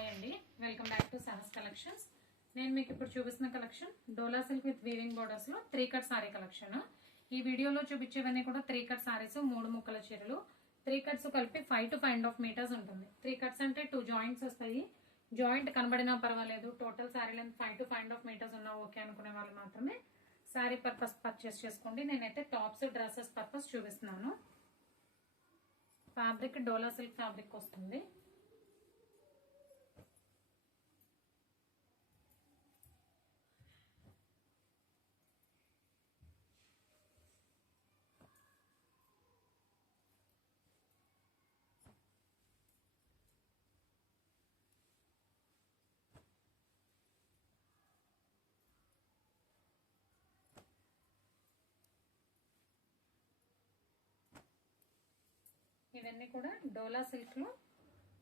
Hi అండి, welcome back to Sahas collections. నేను మీకు ఇప్పుడు చూపిస్తున్న collection dola silk with weaving borders లో 3 కట్ సారీ కలెక్షన్. ఈ వీడియోలో చూపించేవన్నీ కూడా 3 కట్ సారీస్, 3 ముక్కల చీరలు. 3 కట్స్ కలిపి 5 to 5.5 మీటర్స్ ఉంటుంది. 3 కట్స్ అంటే 2 జాయింట్స్ వస్తాయి. జాయింట్ కనబడినా పర్వాలేదు, total sari length 5 to 5.5 metres ఉన్నా ఓకే అనుకునే వాళ్ళు మాత్రమే సారీ పర్పస్ పర్చేస్ చేసుకోండి. నేనైతే టాప్స్ డ్రెస్సెస్ పర్పస్ చూపిస్తున్నాను. ఫ్యాబ్రిక్ డోలా సిల్క్ ఫ్యాబ్రిక్ వస్తుంది. ఇవన్నీ కూడా డోలా సిల్క్ లో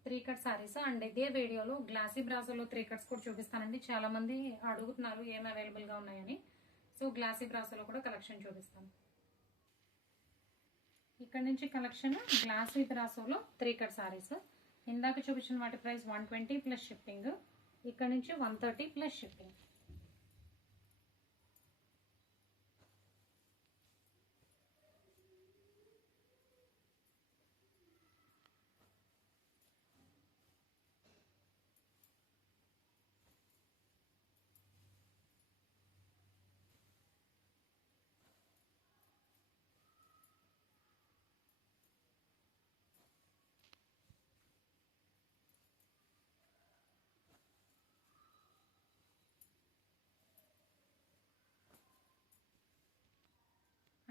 3 కట్ సారీస్. అండ్ ఇదే వీడియోలో గ్లాసీ బ్రాసోలో 3 కట్స్ కూడా చూపిస్తానండి. చాలా మంది అడుగుతున్నారు ఏం అవైలబుల్ గా ఉన్నాయని. సో గ్లాసీ బ్రాసోలో కూడా కలెక్షన్ చూపిస్తాను. ఇక్కడ నుంచి కలెక్షన్ గ్లాసీ బ్రాసోలో 3 కట్ సారీస్. ఇందాక చూపించిన వాటి ప్రైస్ 120 ప్లస్ షిప్పింగ్. ఇక్కడ నుంచి 130 ప్లస్ షిప్పింగ్.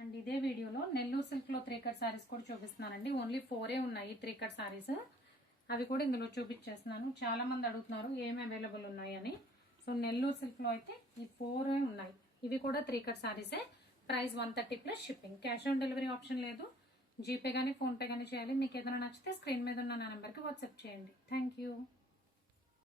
అండ్ ఇదే వీడియోలో నెల్లూరు సిల్క్ లో 3 కట్ సారీస్ కూడా చూపిస్తున్నానండి. ఓన్లీ 4 ఉన్నాయి 3 కట్ సారీస్. అవి కూడా ఇందులో చూపించేస్తున్నాను. చాలా మంది అడుగుతున్నారు ఏమి అవైలబుల్ ఉన్నాయని. సో నెల్లూరు సిల్క్ లో అయితే ఈ 4 ఉన్నాయి. ఇవి కూడా 3 కట్ సారీసే. Price 130 plus shipping. Cash on delivery option లేదు. జీపే గానీ ఫోన్ పే గానీ చేయాలి. మీకు ఏదైనా నచ్చితే స్క్రీన్ మీద ఉన్న నా నెంబర్కి వాట్సాప్ చేయండి. Thank you.